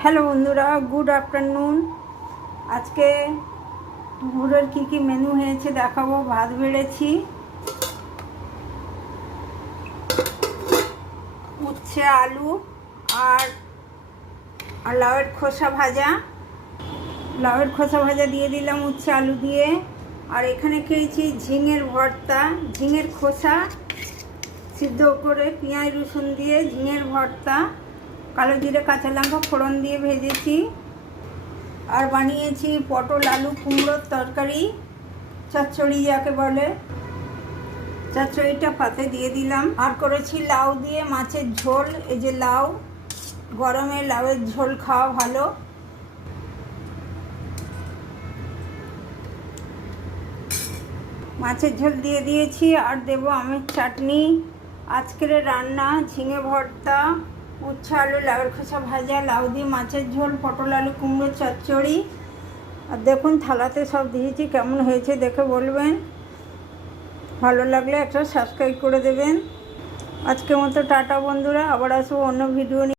Hello বন্ধুরা, good afternoon. আজকে দুপুরের কী মেনু হয়েছে দেখাবো। ভাত বেড়েছি, উচ্ছে আলু আর লাউয়ের খোসা ভাজা। লাউয়ের খোসা ভাজা দিয়ে দিলাম উচ্ছে আলু দিয়ে। আর এখানে খেয়েছি ঝিঙের ভর্তা, ঝিঙের খোসা সিদ্ধ করে পেঁয়াজ রসুন দিয়ে ঝিঙের ভর্তা, কালো জিরে কাঁচা লঙ্কা ফোড়ন দিয়ে ভেজেছি। আর বানিয়েছি পটল আলু কুমড়োর তরকারি, চচ্চড়ি যাকে বলে। চচ্চড়িটা পাতে দিয়ে দিলাম। আর করেছি লাউ দিয়ে মাছের ঝোল। এই যে লাউ, গরমে লাউয়ের ঝোল খাওয়া ভালো। মাছের ঝোল দিয়ে দিয়েছি। আর দেবো আমের চাটনি। আজকের রান্না ঝিঙে ভর্তা, উচ্ছে আলু লাউয়ের খোসা ভাজা, লাউ দিয়ে মাছের ঝোল, পটল আলু কুমড়ো চচ্চড়ি। আর দেখুন থালাতে সব দিয়েছি, কেমন হয়েছে দেখে বলবেন। ভালো লাগলে একটা সাবস্ক্রাইব করে দেবেন। আজকের মতো টাটা বন্ধুরা, আবার আসবো অন্য ভিডিও নিয়ে।